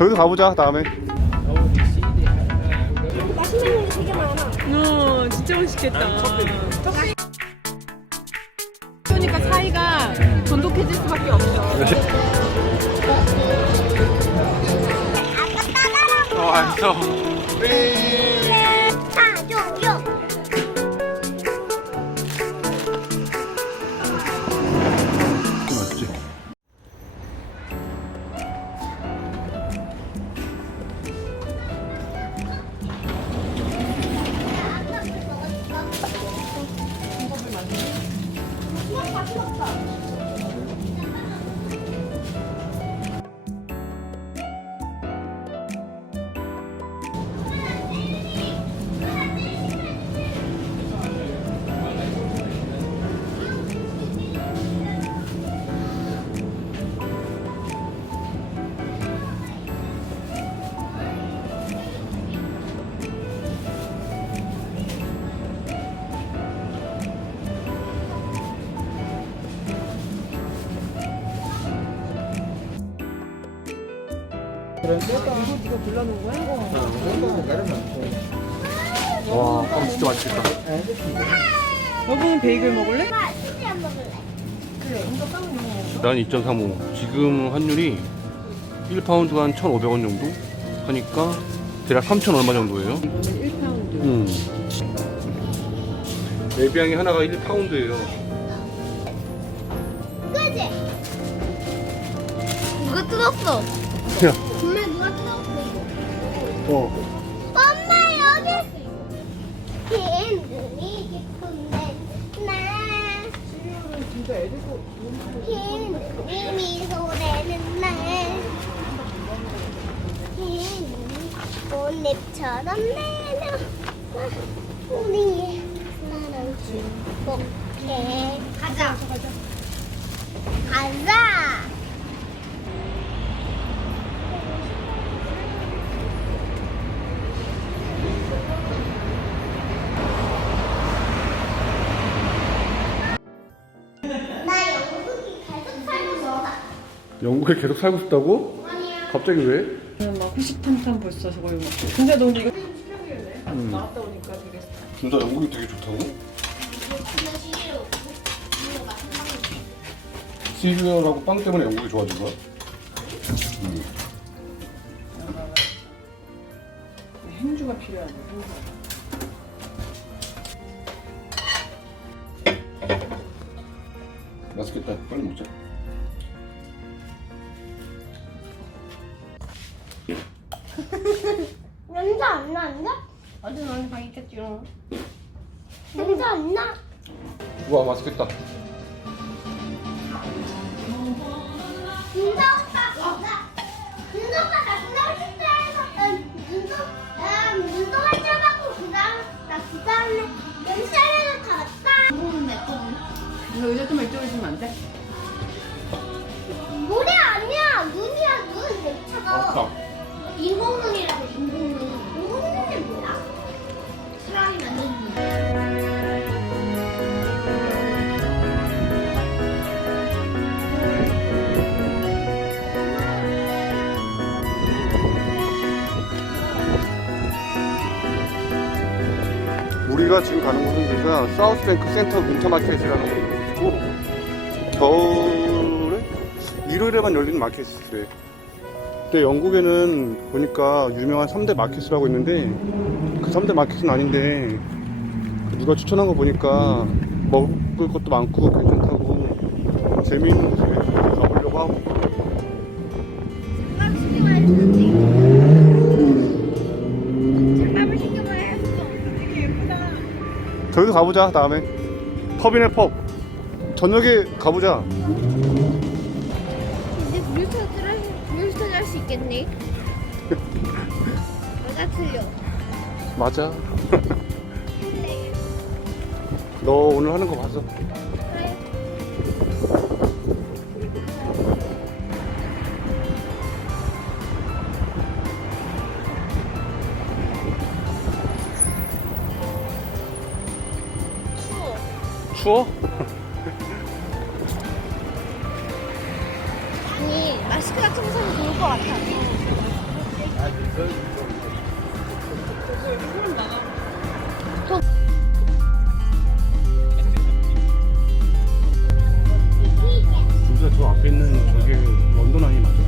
저기도 가보자 다음에. 맛있는 게 되게 많아. 진짜 맛있겠다. 그러니까 사이가 돈독해질 수밖에 없어. 알았어. 사줘요. 맛있지? 와, 빵 진짜 맛있겠다. 여보는 베이글 먹을래? 엄마, 치즈 안 먹을래? 난 2.35. 지금 환율이 1파운드가 한 1,500원 정도 하니까 대략 3,000 얼마 정도예요. 이거는 1파운드. 내비양이 하나가 1파운드예요. 그지? 누가 뜯었어? 야, 분명 누가 뜯었어 이거. 엄마 여기. 힘들이 깊은데 나 진짜 애들 거 힘들이 미소되는 날 힘들이 꽃잎처럼 내려 우리의 사랑 축복해. 가자. 가자. 나 영국이 계속 살고 싶다. 영국에 계속 살고 싶다고? 아니야. 갑자기 왜? 그냥 막 후식탐탐 벌써 저거 먹고. 근데 너 이거 나왔다 오니까 되게 진짜 영국이 되게 좋다고? 시리얼하고 빵 때문에 영국이 좋아진 거야? 행주가 필요하네. 맛있겠다. 빨리 먹자. 냄새 안 나는데? 어디 너는 다 있겠지. 냄새 안 나? 우와, 맛있겠다. 윤서가 윤서가 잡았고 그 다음에 냄새를 갔다. 물은 냈거든. 이거 의자 좀 이쪽으로 주면 안 돼? 물이 아니야. 눈이야. 눈. 내 차가. 맛있다. 인공눈이라고. 인공눈이 뭐야? 사람이 만든 눈. 우리가 지금 가는 곳은 여기가 사우스뱅크 센터 윈터마켓이라는 곳이고 겨울에 일요일에만 열리는 마켓이래. 근데 영국에는 보니까 유명한 3대 마켓이라고 있는데 그 3대 마켓은 아닌데 누가 추천한 거 보니까 먹을 것도 많고 괜찮다고 재미있는 곳에 가보려고 하고. 장갑 신경을 했는데. 장갑을 신경을 했어. 되게 예쁘다. 저기도 가보자 다음에. 펍이네 펍. 저녁에 가보자. 이제 뮤스터즈 할 수 있겠니? 내가 틀려. 맞아. 너 오늘 하는 거 봤어? 그래. 추워? 아니 마스크 같은 거 사면 좋을 것 같아. 진짜 저 앞에 있는 저게 런던 아이 맞아?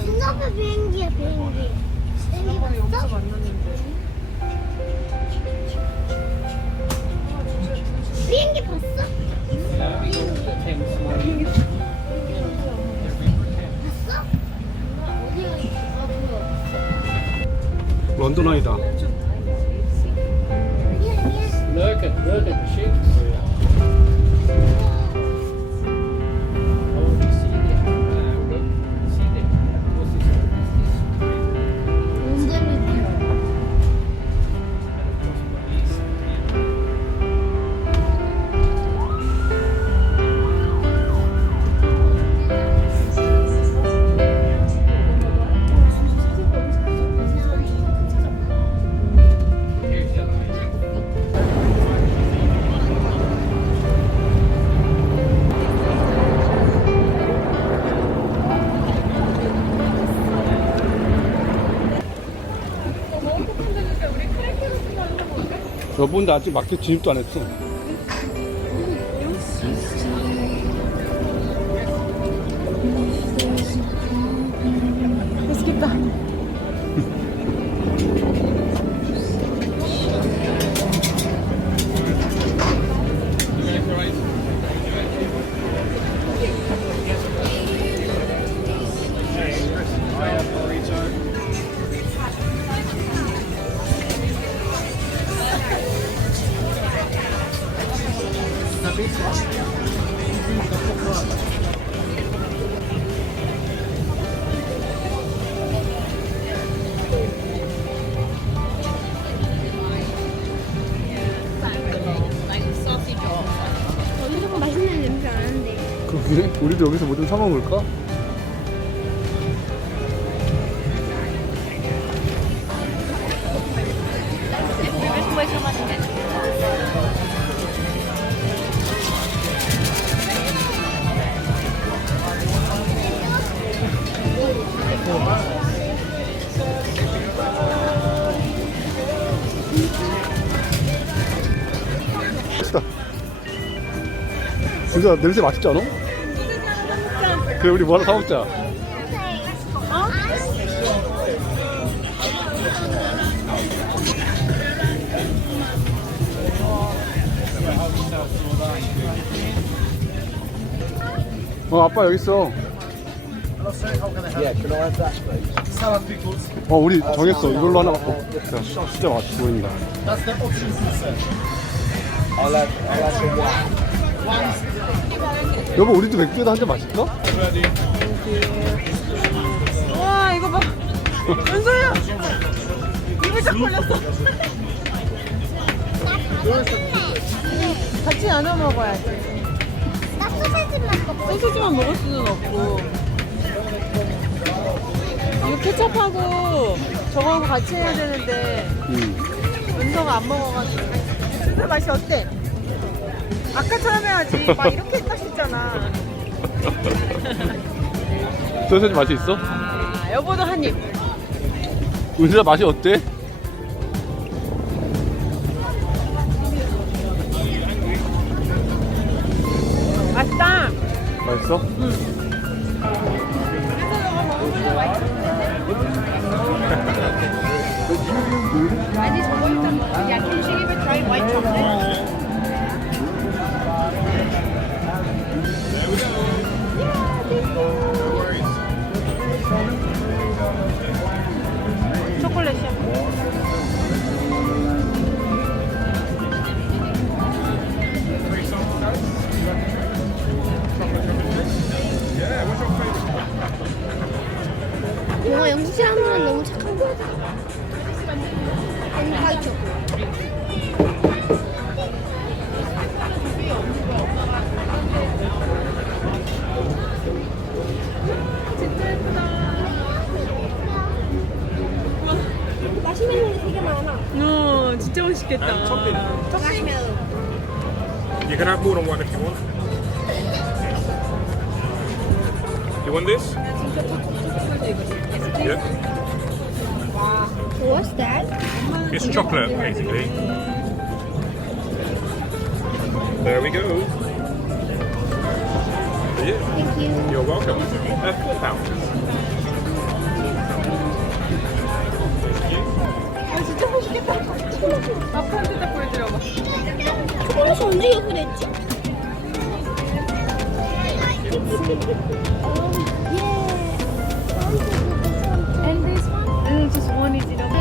싱가포르 비행기야, 비행기. 비행기 여기서 봤어? 만났는데. 비행기 봤어? 봤어? 어디가 있어? 아, 보여. 런던 아이다. Look at the ships. Oh, you see it? Look, see it? What's this? 여보인데 아직 마켓 진입도 안 했어. 맛있겠다. 여기서 맛있는 냄새 안 나는데. 그래? 우리도 여기서 뭐 좀 사 먹을까? 맛있다. 진짜 냄새 맛있지 않아? 그래, 우리 뭐 하나 사먹자. 아빠 여기 있어. Yeah, can I have that, please? 우리 정했어. 이걸로 하나 먹자. 진짜 맛있어 보인다. I'll have the one. 여보, 우리도 맥주에다 한 잔 마실까? 와, 이거 봐. 은서야! 입을 쫙 벌렸어. 같이 나눠 먹어야지. 나 소세지만 먹고. 소시지만 먹을 수는 없고. 이거 케첩하고 저거하고 같이 해야 되는데 은서가 안 먹어가지고. 은서 맛이 어때? 아까처럼 해야지. 막 이렇게 맛있잖아. 소세지 맛이 있어? 아, 여보도 한 입. 은수야 맛이 어때? 맛있다. 맛있어? 아니 저거 일단 먹어. 야, 김치 give it try white chocolate. 초콜릿이야. 맛있겠다. You can have more than one if you want. You want this? Yeah. What's that? It's chocolate, basically. There we go. Yeah. Thank you. You're welcome. £4. 아, 진짜 맛있겠다. 아빠한테다 보여드려봐. 초콜릿이 언제 그랬지? And this one? just one is enough.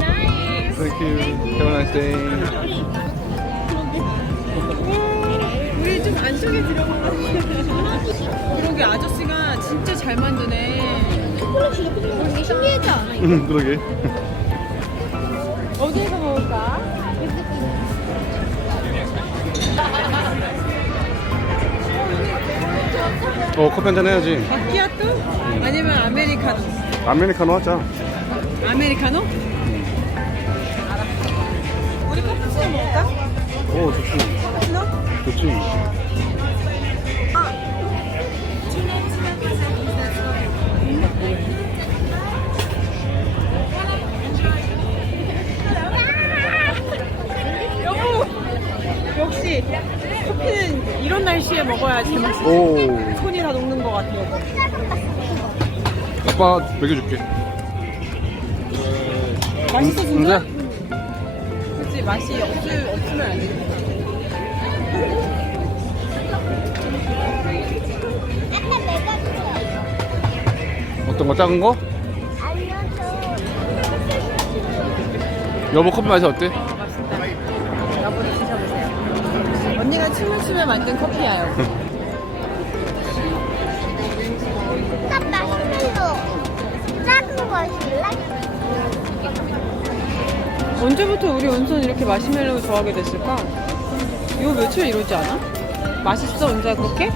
Nice. Thank you. Have a nice day. 우리 좀 안쪽에 들어가. 그러게 아저씨가 진짜 잘 만드네. 초콜릿이 이렇게 생긴 게 신기하지 않아? 그러게. 어디에서 먹을까? 커피 한잔 해야지. 마키아토? 아니면 아메리카노? 아메리카노 하자. 아메리카노? 우리 카푸치노 먹을까? 오, 좋지. 카푸치노? 좋지. 여보! 역시 커피는 이런 날씨에 먹어야지 맛있어. 오. 손이 다 녹는 것 같아. 아빠 먹여줄게. 맛있어 진짜? 진짜? 그치 맛이 없으면 안 돼. 어떤 거 작은 거? 여보 커피 맛이 어때? 맛있다. 여보도 드셔보세요. 언니가 춤을 추며 만든 커피야 여보. 딱 맛있어. 작은 거 마실래? 언제부터 우리 은선 이렇게 마시멜로우 좋아하게 됐을까? 요 며칠 이러지 않아? 맛있어 은서야 그렇게?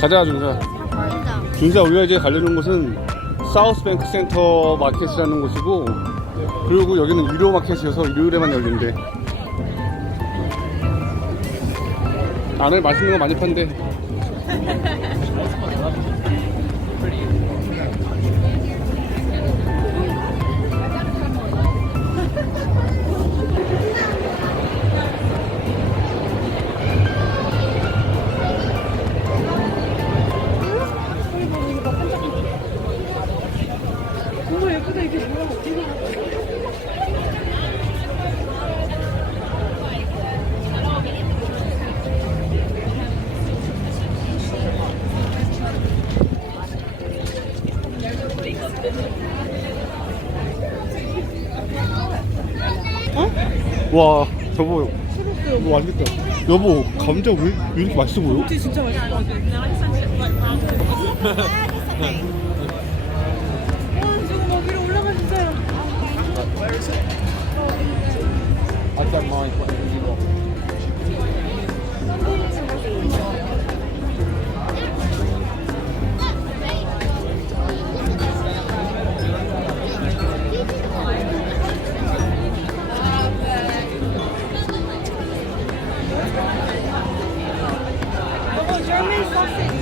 가자 준사. 보인다. 준사 우리가 이제 가려는 곳은 사우스뱅크 센터 마켓이라는 곳이고, 그리고 여기는 일요 마켓이어서 일요일에만 열린대. 안에 맛있는 거 많이 판대. 정말 예쁘다 이게 뭐야? 와, 저거 이거 맛있겠다. 여보, 감자 왜 이렇게 맛있어 보여? 진짜 맛있을 것 같아. 와 저거 막 위로 올라가 진짜요. I don't mind whatever you want. 저거 German sausage.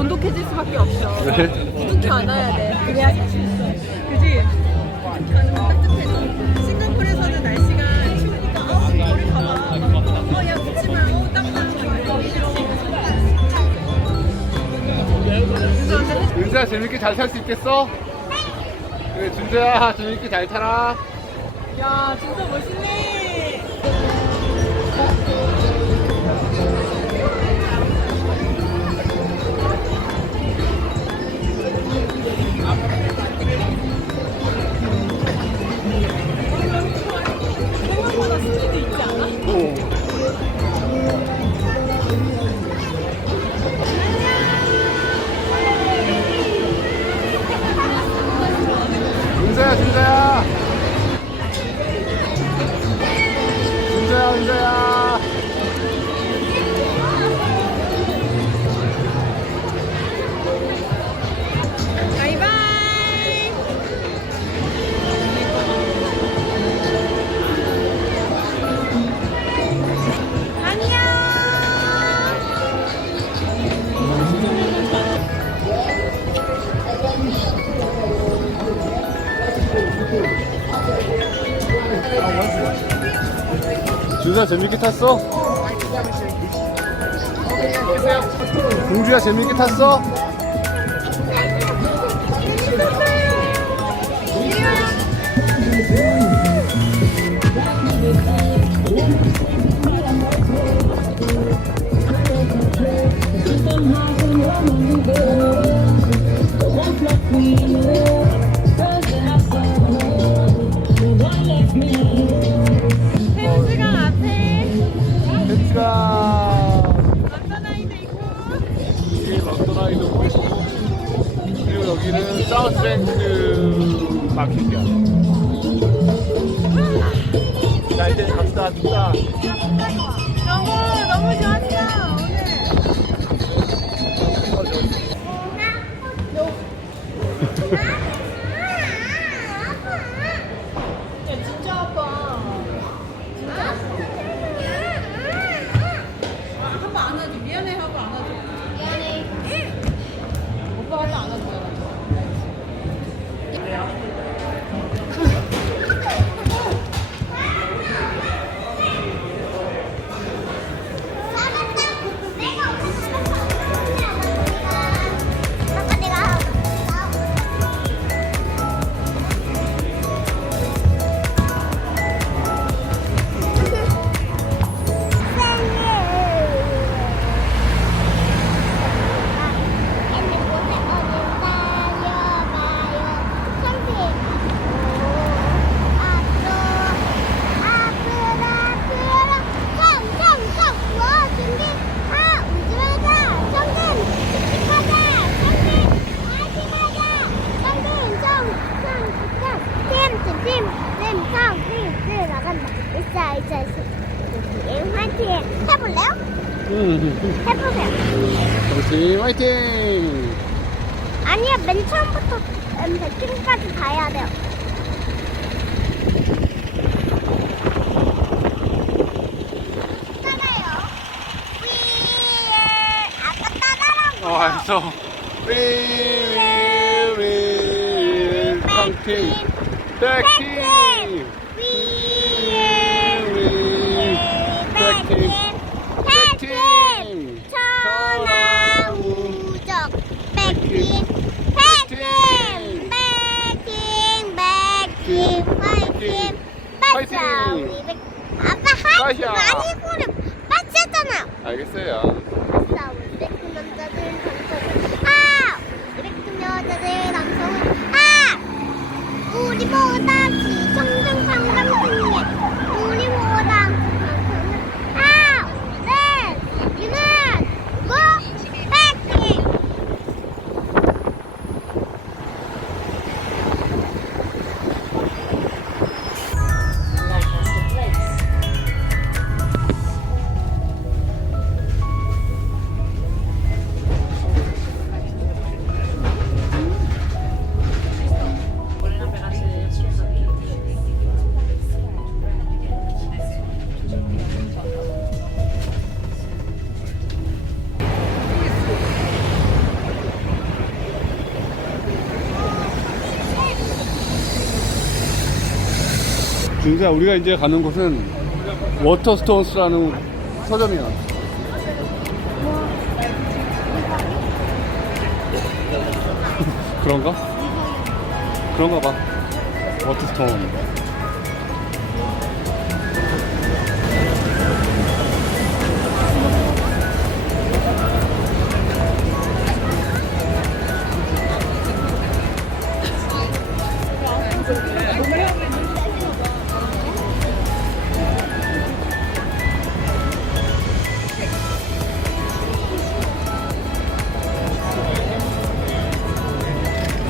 돈독해질 수밖에 없어. 네. 부둥켜 안아야 돼. 그래야 살수 있어. 그지? 따뜻해져. 싱가포르에서는 날씨가 추우니까 거리 가봐. 야 묻지 마. 땀나. 준수야 재밌게 잘 탈 수 있겠어? 그래 준수야 재밌게 잘 타라. 야 진짜 멋있네. 생각보다 스피드 있지 않아? 준수야 준수야 준수야 준수야. 바이바이. 준수야 재밌게 탔어? 공주야 재밌게 탔어? 펜스강 앞에 펜스가 런던아이도 있고 뒤에 런던아이도 보이고 그리고 여기는 사우스뱅크 마켓이야. 자 이제 갑시다 진짜. 너무 좋았어 오늘. 야 진짜 아파. 한 번 안아줘. 미안해 하고 안아줘. 미안해. 오빠가 또 안아줘. 해볼래요? 해보세요. 당신 화이팅! 아니요, 맨 처음부터 100층까지 가야 돼요. 따라요. 아빠 따라라고. 알았어. 위 팡팅 백팀 백팀 백팀 천하우적 백팀 백팀 화이팅 화이팅! 아빠 화이팅 빠샤! 많이 고려 빠졌잖아. 알겠어요. 이렇게 남자들 남성은 이렇게 여자들 남성은 우리보다 기성등 관광 중에 우리보다 남성은 네 유는 뭐 백팀 진짜 우리가 이제 가는 곳은 워터스톤스라는 서점이야. 그런가? 그런가 봐. 워터스톤.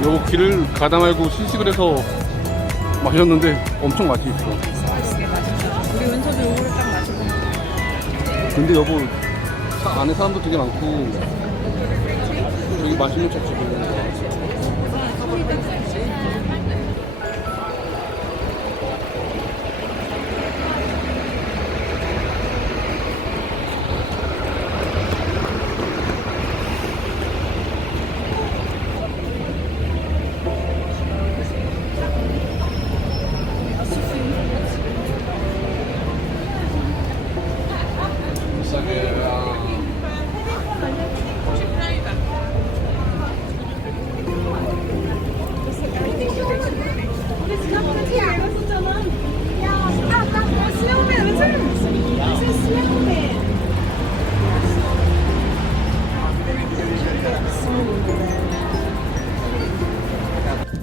요 길을 가다 말고 시식을 해서 마셨는데 엄청 맛이 있어. 우리 은서도 요거를 딱 마시고. 근데 여보, 안에 사람도 되게 많고 여기 맛있는 찻집이고.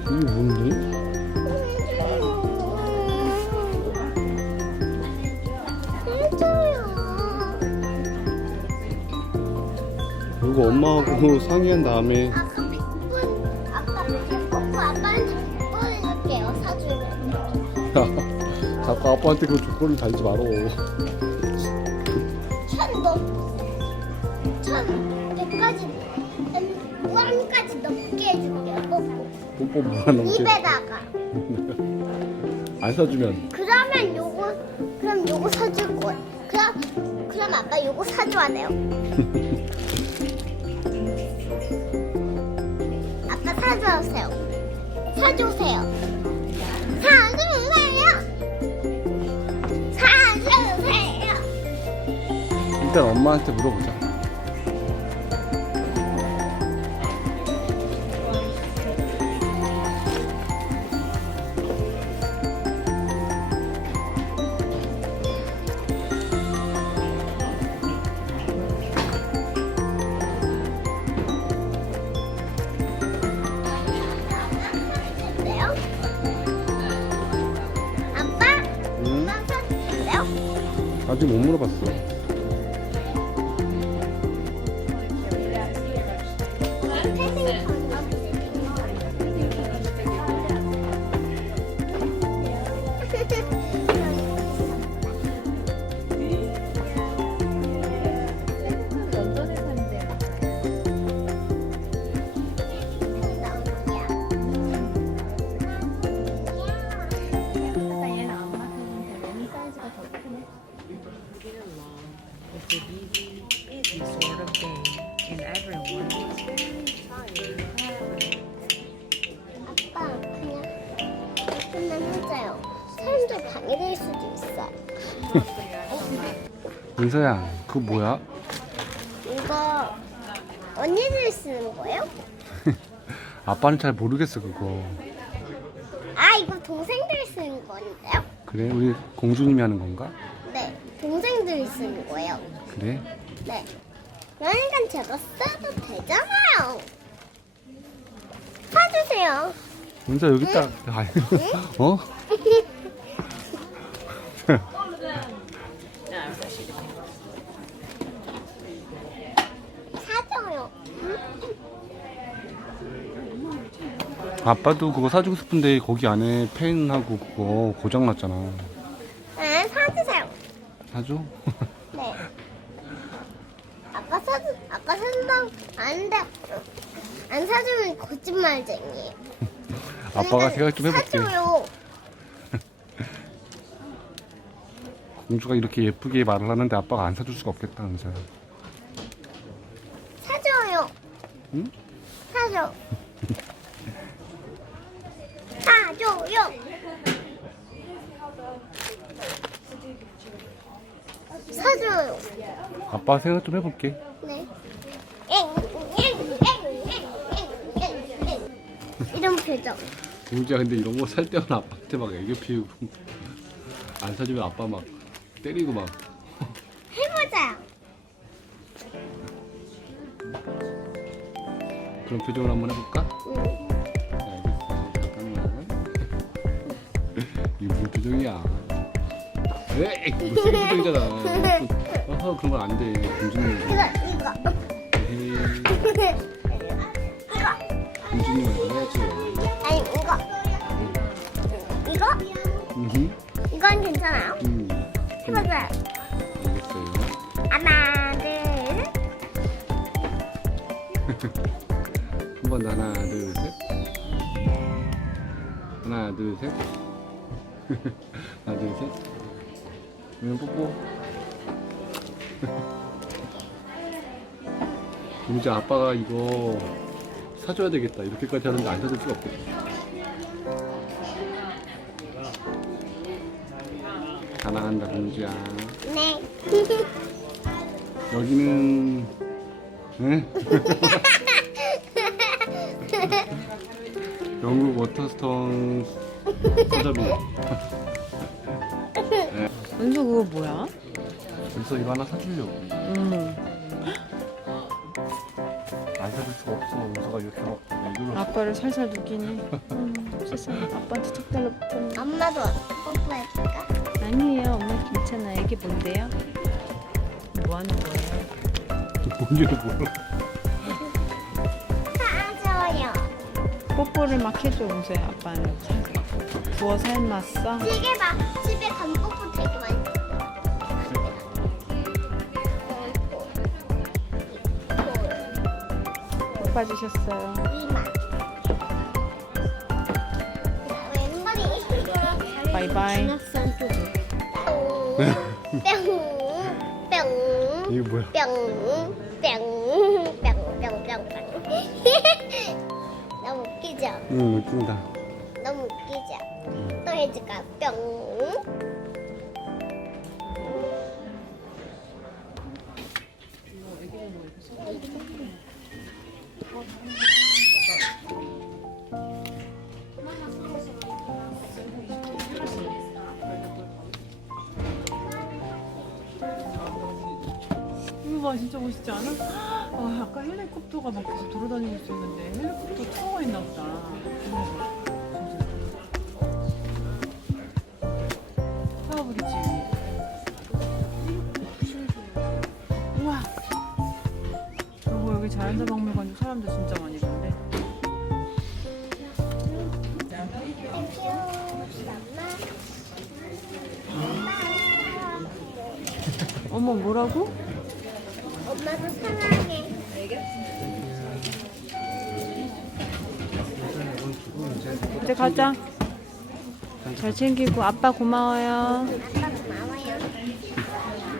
이게 뭔데? 이거 엄마하고 상의한 다음에 아까 100분 아까 100번 아빠한테 100번 해줄게요 사주면. 자꾸 아빠한테 그 조건을 달지 말어. 1,100까지 무한까지 넘게 해줄게요. 뽀뽀. 뽀뽀 뭐가 넘게. 입에다가. 안 사주면. 그럼 요거 사줄 거야. 그럼 아빠 요거 사줘야 돼요. 아빠 사주세요. 사주세요. 사주세요. 일단 엄마한테 물어보자. 사주세요. 아빠? 응? 아빠 사주세요. 아직 못 물어봤어. sort of thing in everyone. 아빠 그냥 혼자요. 사람들 방해될 수도 있어. 은서야, 그거 뭐야? 이거 언니들 쓰는 거예요? 아빠는 잘 모르겠어 그거. 아 이거 동생들 쓰는 건데요? 그래? 우리 공주님이 하는 건가? 네, 동생들이 쓰는 거예요. 그래? 네. 그러니까 제가 써도 되잖아요. 사주세요. 은서 여기 있다. 어? 사줘요. 아빠도 그거 사주고 싶은데 거기 안에 펜하고 그거 고장났잖아. 네, 사주세요. 사줘? 네. 아까 사준다고 아는데 안 사주면 거짓말쟁이에요. 아빠가 생각 좀 해볼게. 사줘요. 공주가 이렇게 예쁘게 말을 하는데 아빠가 안 사줄 수가 없겠다, 은서야. 사줘요. 응? 사줘. 사줘요. 사줘요. 아빠 생각 좀 해볼게. 네. 이런 표정. 공주야, 근데 이런 거 살 때마다 아빠한테 막 애교 피우고 안 사주면 아빠 막 때리고 막. 해보자. 그런 표정을 한번 해볼까? 응. 알겠어. 잠깐만. 이게 무슨 표정이야? 에이, 이거 쓰레기 표정이잖아. 어허, 그런 건 안 돼. 공주님. 이거. 에이, 이거. 공주님한테 해야지. 아니 이거. 음, 이건 괜찮아요? 해보자. 알겠어요. 하나, 둘, 한 번 더 하나, 둘, 셋. 하나, 둘, 셋. 하나, 둘, 셋. 그냥 뽀뽀. 공주 아빠가 이거 사줘야 되겠다. 이렇게까지 하는데 안 사줄 수가 없겠다. 사랑한다 공주야. 네. 여기는 네? 영국 워터스톤 서점이. 네. 은서 그거 뭐야? 그래서 이거 하나 사주려고. 안 사줄 수가 없어. 은서가 이렇게 막 애교를. 아빠를 살살 녹이니. 세상에 아빠한테 척 달라붙었네. 엄마도 뽀뽀해줄까? 아니에요, 엄마 괜찮아. 이게 뭔데요? 뭐 하는 거예요? 뭔지를 몰라. 사줘요. 뽀뽀를 막 해줘, 은서야. 아빠는 부어 삶았어. 되게 막 집에 간 뽀뽀 되게 많이. 뽀빠 주셨어요. 이마. 왼발이. 바이바이. 뿅. 이게 뭐야? 뿅. 너무 웃기죠? 응, 웃긴다. 너무 웃기죠? 또 해줄까? 뿅. 이거 봐, 진짜 멋있지 않아? 아, 아까 헬리콥터가 막 계속 돌아다니고 있었는데 헬리콥터 투어가 있나 보다. 타워 브리지 위에. 우와. 여보, 여기 자연사박물관 사람들 진짜 많이 있던데. 어머, 뭐라고? 엄마도 사랑해. 이제 가자. 잘 챙기고 아빠 고마워요. 아빠 고마워요.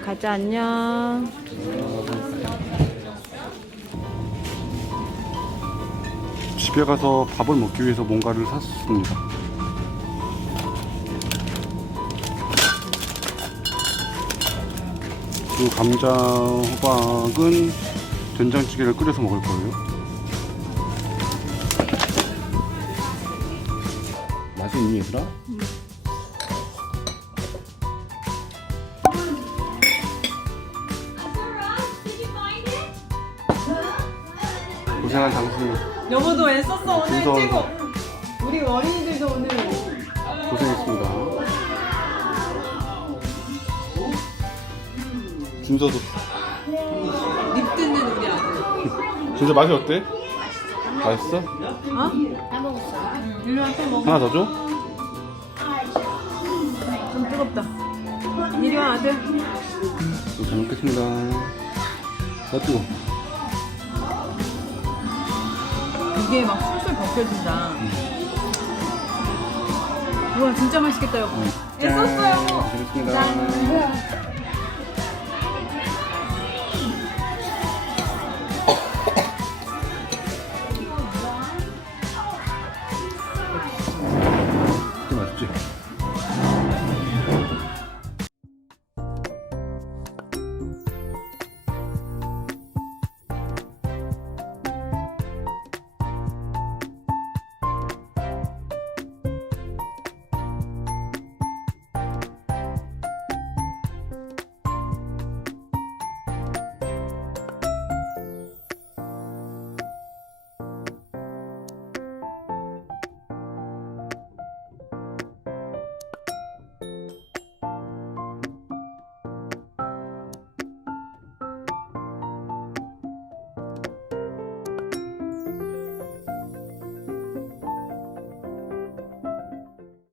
가자, 안녕. 집에 가서 밥을 먹기 위해서 뭔가를 샀습니다. 이 감자 호박은 된장찌개를 끓여서 먹을 거예요. 맛이 있니 얘들아? 고생한 당신 여보도 애썼어, 오늘 우선- 최고. 우리 어린이들도 오늘. 고생했습니다. 진서도 립 뜯는 우리 아들. 진짜 맛이 어때? 맛있어? 어? 다 먹었어. 일로 와, 또 먹어. 하나 더 줘? 좀 뜨겁다. 이리 와, 아들. 잘 먹겠습니다. 나 뜨거. 이게 막 술술 벗겨진다. 우와, 진짜 맛있겠다, 여보. 애썼어요. 고생했습니다.